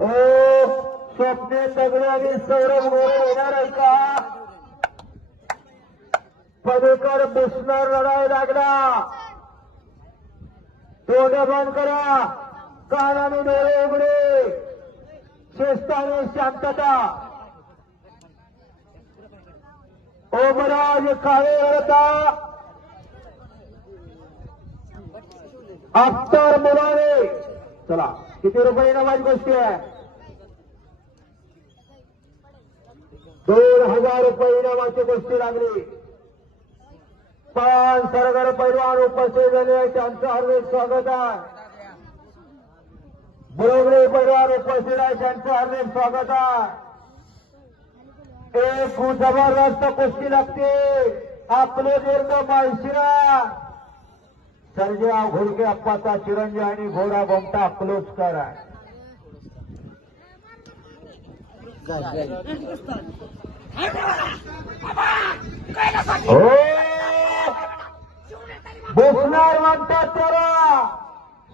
ओ स्वप्ने दगडे आणि सौरभ गोरे येणार आहे का? पदेकर बुसणार लढाई लागला. तोंड बंद करा. कान आणि डोळे उघडे. शिस्त आणि शांतता. ओमराज काळे होता अख्तर मुलाने चला. किती रुपये नावाची गोष्टी आहे? दोन हजार रुपये नावाची गोष्टी लागली. पण सरकार पैलवान उपस्थित झाले. त्यांचं हार्दिक स्वागत आहे. बरोबर परिवार उपस्थित आहे. त्यांचं हार्दिक स्वागत आहे. एक जबरदस्त कुस्ती लागते. आपले दीर्घ माळशिरा सर्जा घोडके अप्पाचा चिरंजी आणि घोडा बोमटा अकलोजकर आहे हो! बसणार म्हणतात त्याला.